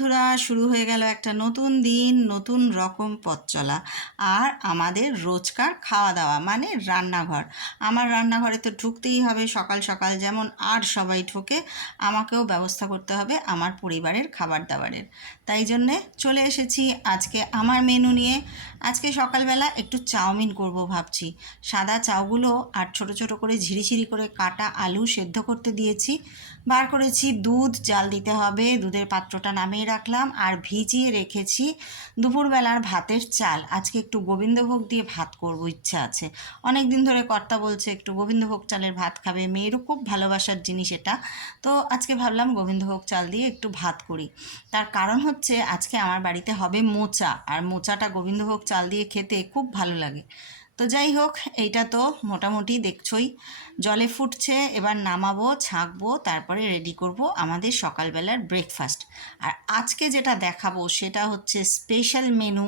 und বন্ধুরা শুরু হয়ে গেল একটা নতুন দিন, নতুন রকম পথ চলা। আর আমাদের রোজকার খাওয়া দাওয়া মানে রান্নাঘর। আমার রান্নাঘরে তো ঢুকতেই হবে সকাল সকাল, যেমন আর সবাই ঢোকে, আমাকেও ব্যবস্থা করতে হবে আমার পরিবারের খাবার দাবারের তাই জন্যে চলে এসেছি আজকে আমার মেনু নিয়ে। আজকে সকালবেলা একটু চাউমিন করব ভাবছি। সাদা চাউগুলো আর ছোট ছোট করে ঝিরিঝিরি করে কাটা আলু সেদ্ধ করতে দিয়েছি। বার করেছি দুধ, জাল দিতে হবে, দুধের পাত্রটা নামিয়ে রাখলাম আর ভিজিয়ে রেখেছি দুপুরবেলার ভাতের চাল। আজকে একটু গোবিন্দভোগ দিয়ে ভাত করব, ইচ্ছা আছে। অনেক দিন ধরে কর্তা বলছে, একটু গোবিন্দভোগ চালের ভাত খাবে। মেয়েরও খুব ভালোবাসার জিনিস এটা। তো আজকে ভাবলাম গোবিন্দভোগ চাল দিয়ে একটু ভাত করি। তার কারণ হচ্ছে, আজকে আমার বাড়িতে হবে মোচা। আর মোচাটা গোবিন্দভোগ চাল দিয়ে খেতে খুব ভালো লাগে। তো যাই হোক, এইটা তো মোটামুটি দেখছই। জলে ফুটছে, এবার নামাবো, ছাঁকবো, তারপরে রেডি করব আমাদের সকালবেলার ব্রেকফাস্ট আর আজকে যেটা দেখাবো সেটা হচ্ছে স্পেশাল মেনু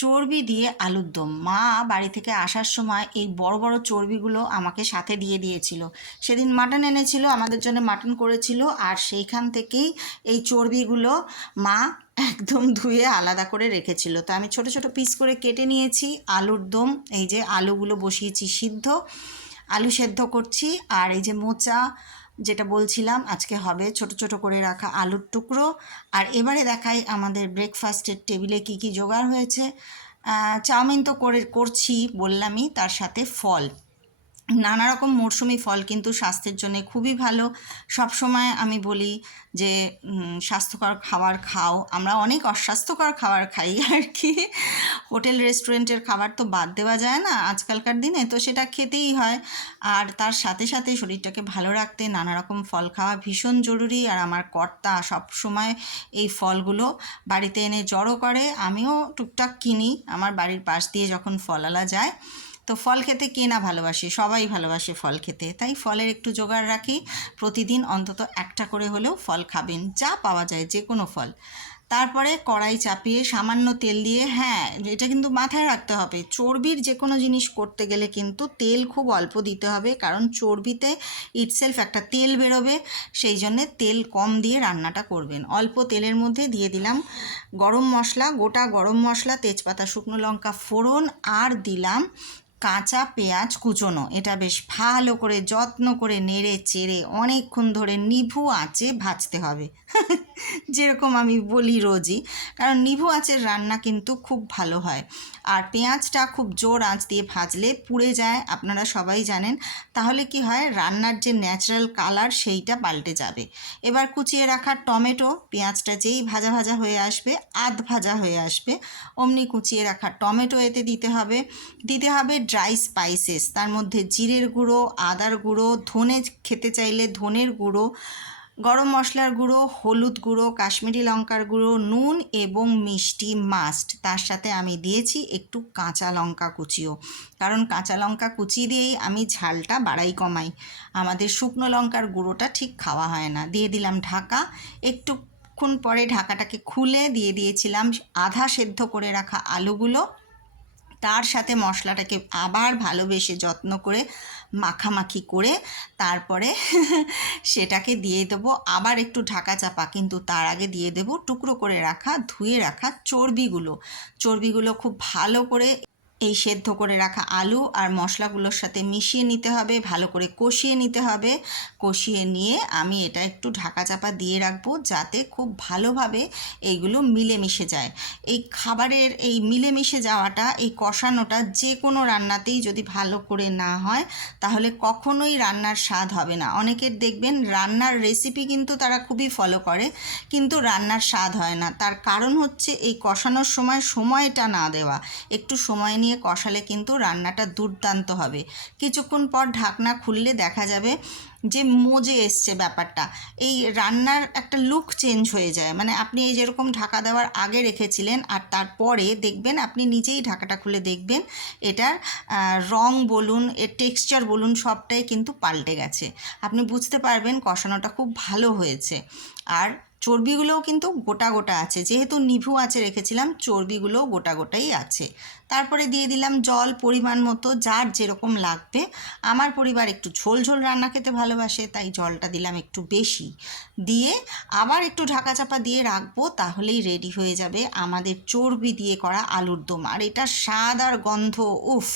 চর্বি দিয়ে আলুর দম। মা বাড়ি থেকে আসার সময় এই বড় বড় চর্বিগুলো আমাকে সাথে দিয়ে দিয়েছিল। সেদিন মাটন এনেছিল, আমাদের জন্য মাটন করেছিল, আর সেইখান থেকেই এই চর্বিগুলো মা একদম ধুয়ে আলাদা করে রেখেছিল। তো আমি ছোট ছোট পিস করে কেটে নিয়েছি। আলুর দম, এই যে আলুগুলো বসিয়েছি সিদ্ধ, আলু সেদ্ধ করছি। আর এই যে মোচা যেটা বলছিলাম, আজকে হবে ছোট ছোট করে রাখা আলুর টুকরো। আর এবারে দেখাই আমাদের ব্রেকফাস্টের টেবিলে কি কি জোগাড় হয়েছে। চাউমিন তো করে, করছি, বললামই, তার সাথে ফল। নানা রকম মরশুমি ফল কিন্তু স্বাস্থ্যের জন্য খুবই ভালো। সব সময় আমি বলি যে স্বাস্থ্যকর খাবার খাও। আমরা অনেক অস্বাস্থ্যকর খাবার খাই আর কি। হোটেল, রেস্টুরেন্টের খাবার তো বাদ দেওয়া যায় না আজকালকার দিনে, তো সেটা খেতেই হয়। আর তার সাথে সাথে শরীরটাকে ভালো রাখতে নানা রকম ফল খাওয়া ভীষণ জরুরি। আর আমার কর্তা সব সময় এই ফলগুলো বাড়িতে এনে জড়ো করে। আমিও টুকটাক কিনি। আমার বাড়ির পাশ দিয়ে যখন ফলালা যায় তো ফল খেতে কে না ভালোবাসে? সবাই ভালোবাসে ফল খেতে। তাই ফলের একটু জোগাড় রাখি। প্রতিদিন অন্তত একটা করে হলেও ফল খাবেন। যা পাওয়া যায় যে কোনো ফল। তারপরে কড়াই চাপিয়ে সামান্য তেল দিয়ে হ্যাঁ এটা কিন্তু মাথায় রাখতে হবে। চর্বির যে কোনো জিনিস করতে গেলে কিন্তু তেল খুব অল্প দিতে হবে, কারণ চর্বিতে ইটসেলফ একটা তেল বেরোবে, সেই জন্যে তেল কম দিয়ে রান্নাটা করবেন। অল্প তেলের মধ্যে দিয়ে দিলাম গরম মশলা, গোটা গরম মশলা, তেজপাতা, শুকনো লঙ্কা ফোড়ন, আর দিলাম কাঁচা পেঁয়াজ কুচোনো। এটা বেশ ভালো করে যত্ন করে নেড়ে চেড়ে অনেকক্ষণ ধরে নিভু আঁচে ভাজতে হবে। যেরকম আমি বলি রোজই, কারণ নিভু আঁচের রান্না কিন্তু খুব ভালো হয়। আর পেঁয়াজটা খুব জোর আঁচ দিয়ে ভাজলে পুড়ে যায়, আপনারা সবাই জানেন। তাহলে কি হয়, রান্নার যে ন্যাচারাল কালার সেইটা পাল্টে যাবে। এবার কুচিয়ে রাখা টমেটো, পেঁয়াজটা যেই ভাজা ভাজা হয়ে আসবে, আধ ভাজা হয়ে আসবে, অমনি কুচিয়ে রাখা টমেটো এতে দিতে হবে। দিতে হবে ড্রাই স্পাইসেস তার মধ্যে জিরের গুঁড়ো, আদার গুঁড়ো, ধনে খেতে চাইলে ধনের গুঁড়ো গরম মশলার গুঁড়ো, হলুদ গুঁড়ো, কাশ্মীরি লঙ্কার গুঁড়ো, নুন এবং মিষ্টি মাস্ট তার সাথে আমি দিয়েছি একটু কাঁচা লঙ্কা কুচিও। কারণ কাঁচা লঙ্কা কুচি দিয়েই আমি ঝালটা বাড়াই কমাই। আমাদের শুকনো লঙ্কার গুঁড়োটা ঠিক খাওয়া হয় না। দিয়ে দিলাম ঢাকা। একটুক্ষণ পরে ঢাকাটাকে খুলে দিয়ে দিয়েছিলাম আধা সেদ্ধ করে রাখা আলুগুলো। তার সাথে মশলাটাকে আবার ভালোবেসে যত্ন করে মাখামাখি করে তারপরে সেটাকে দিয়ে দেব। আবার একটু ঢাকা চাপা, কিন্তু তার আগে দিয়ে দেব টুকরো করে রাখা, ধুয়ে রাখা চর্বিগুলো। চর্বিগুলো খুব ভালো করে এই সেদ্ধ করে রাখা আলু আর মশলাগুলোর সাথে মিশিয়ে নিতে হবে, ভালো করে কষিয়ে নিতে হবে। কষিয়ে নিয়ে আমি এটা একটু ঢাকা চাপা দিয়ে রাখব যাতে খুব ভালোভাবে এইগুলো মিলেমিশে যায়। এই খাবারের এই মিলেমিশে যাওয়াটা, এই কষানোটা যে কোনো রান্নাতেই যদি ভালো করে না হয়, তাহলে কখনোই রান্নার স্বাদ হবে না। অনেকের দেখবেন রান্নার রেসিপি কিন্তু তারা খুবই ফলো করে, কিন্তু রান্নার স্বাদ হয় না। তার কারণ হচ্ছে এই কষানোর সময় সময়টা না দেওয়া। একটু সময় নিয়ে কষালে কিন্তু রান্নাটা দুর্দান্ত হবে। কিছুক্ষণ পর ঢাকনা খুললে দেখা যাবে যে মজে এসছে ব্যাপারটা। এই রান্নার একটা লুক চেঞ্জ হয়ে যায়। মানে আপনি এই যেরকম ঢাকা দেওয়ার আগে রেখেছিলেন আর তারপরে দেখবেন আপনি নিজেই ঢাকাটা খুলে দেখবেন, এটার রং বলুন, এর টেক্সচার বলুন, সবটাই কিন্তু পাল্টে গেছে। আপনি বুঝতে পারবেন কষানোটা খুব ভালো হয়েছে। আর চর্বিগুলোও কিন্তু গোটা গোটা আছে। যেহেতু নিভু আছে রেখেছিলাম, চর্বিগুলোও গোটা গোটাই আছে। তারপরে দিয়ে দিলাম জল পরিমাণ মতো, যার যেরকম লাগবে। আমার পরিবার একটু ঝোল ঝোল রান্না খেতে ভালোবাসে, তাই জলটা দিলাম একটু বেশি। দিয়ে আবার একটু ঢাকা চাপা দিয়ে রাখব, তাহলেই রেডি হয়ে যাবে আমাদের চর্বি দিয়ে করা আলুর দম। আর এটা স্বাদ আর গন্ধ, উফ!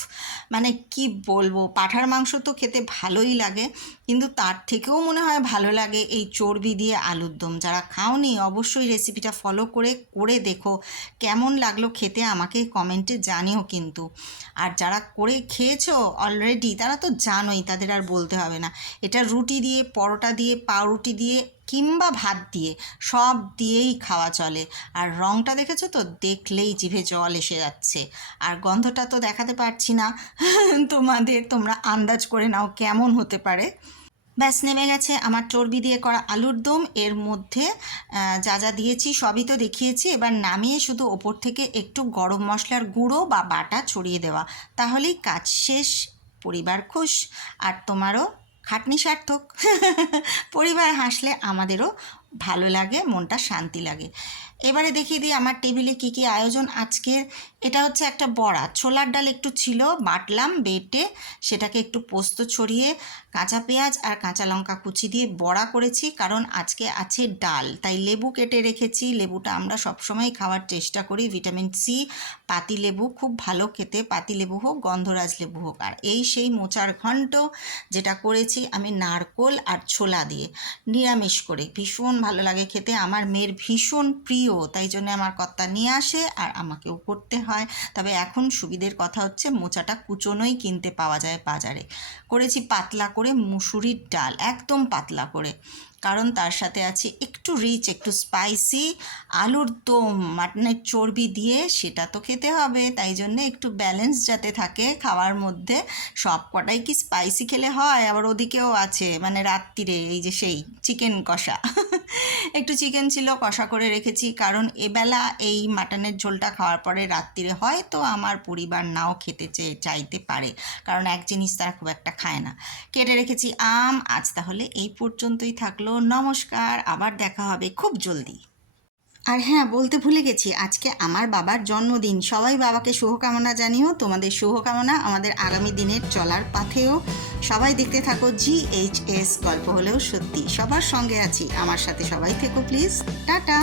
মানে কি বলব, পাঠার মাংস তো খেতে ভালোই লাগে, কিন্তু তার থেকেও মনে হয় ভালো লাগে এই চর্বি দিয়ে আলুর দম। যারা খাওনি, অবশ্যই রেসিপিটা ফলো করে করে দেখো। কেমন লাগল খেতে আমাকে কমেন্টে জানিও কিন্তু। আর যারা করে খেয়েছো অলরেডি তারা তো জানোই, তাদের আর বলতে হবে না। এটা রুটি দিয়ে, পরোটা দিয়ে, পাউরুটি দিয়ে কিংবা ভাত দিয়ে সব দিয়েই খাওয়া চলে। আর রঙটা দেখেছ তো? দেখলেই জিভে জল এসে যাচ্ছে। আর গন্ধটা তো দেখাতে পারছি না। তোমাদের তোমরা আন্দাজ করে নাও কেমন হতে পারে। ব্যাস, নেমে গেছে আমার চর্বি দিয়ে করা আলুর দম। এর মধ্যে যা যা দিয়েছি সবই তো দেখিয়েছি। এবার নামিয়ে শুধু ওপর থেকে একটু গরম মশলার গুঁড়ো বা বাটা ছড়িয়ে দেওয়া। তাহলেই কাজ শেষ। পরিবার খুশ। আর তোমারও খাটনি সার্থক। পরিবার হাসলে আমাদেরও ভালো লাগে, মনটা শান্তি লাগে। এবারে দেখিয়ে দিই আমার টেবিলে কী কী আয়োজন আজকে। এটা হচ্ছে একটা বড়া। ছোলার ডাল একটু ছিল, বাটলাম, বেটে, সেটাকে একটু পোস্ত ছড়িয়ে, কাঁচা পেঁয়াজ আর কাঁচা লঙ্কা কুচি দিয়ে বড়া করেছি, কারণ আজকে আছে ডাল। তাই লেবু কেটে রেখেছি। লেবুটা আমরা সবসময় খাওয়ার চেষ্টা করি। ভিটামিন সি, পাতি লেবু খুব ভালো খেতে। পাতি লেবু হোক, গন্ধরাজ লেবু হোক। আর এই সেই মোচার ঘন্ট যেটা করেছি আমি নারকোল আর ছোলা দিয়ে। নিরামিষ করে। ভীষণ ভালো লাগে খেতে। আমার মেয়ের ভীষণ প্রিয়। তাই জন্য আমার কর্তা নিয়ে আসে আর আমাকেও করতে হয়। তবে এখন সুবিধের কথা হচ্ছে মোচাটা কুচোনোই কিনতে পাওয়া যায় বাজারে। করেছি পাতলা করে মুসুরির ডাল, একদম পাতলা করে। কারণ তার সাথে আছে একটু রিচ একটু স্পাইসি আলুর দম, মাটনের চর্বি দিয়ে সেটা তো খেতে হবে। তাই জন্য একটু ব্যালেন্স যাতে থাকে খাওয়ার মধ্যে। সব কটাই কি স্পাইসি খেলে হয়? আবার ওদিকেও আছে মানে রাত্রিরে এই যে সেই চিকেন কষা। একটু চিকেন ছিল, কষা করে রেখেছি। কারণ এবেলা এই মাটনের ঝোলটা খাওয়ার পরে রাত্রিরে হয়তো আমার পরিবার নাও খেতে চেয়ে চাইতে পারে। কারণ এক জিনিস তারা খুব একটা খায় না। কেটে রেখেছি আম, আজ তাহলে এই পর্যন্তই থাকল নমস্কার, আবার দেখা হবে খুব জলদি। আর হ্যাঁ বলতে ভুলে গেছি, আজকে আমার বাবার জন্মদিন। সবাই বাবাকে শুভকামনা জানিও, তোমাদের শুভকামনা আমাদের আগামী দিনের চলার পাথেও। সবাই দেখতে থাকো জি এইচ এস গল্প হলেও সত্যি। সবার সঙ্গে আছি, আমার সাথে সবাই থেকো প্লিজ টাটা।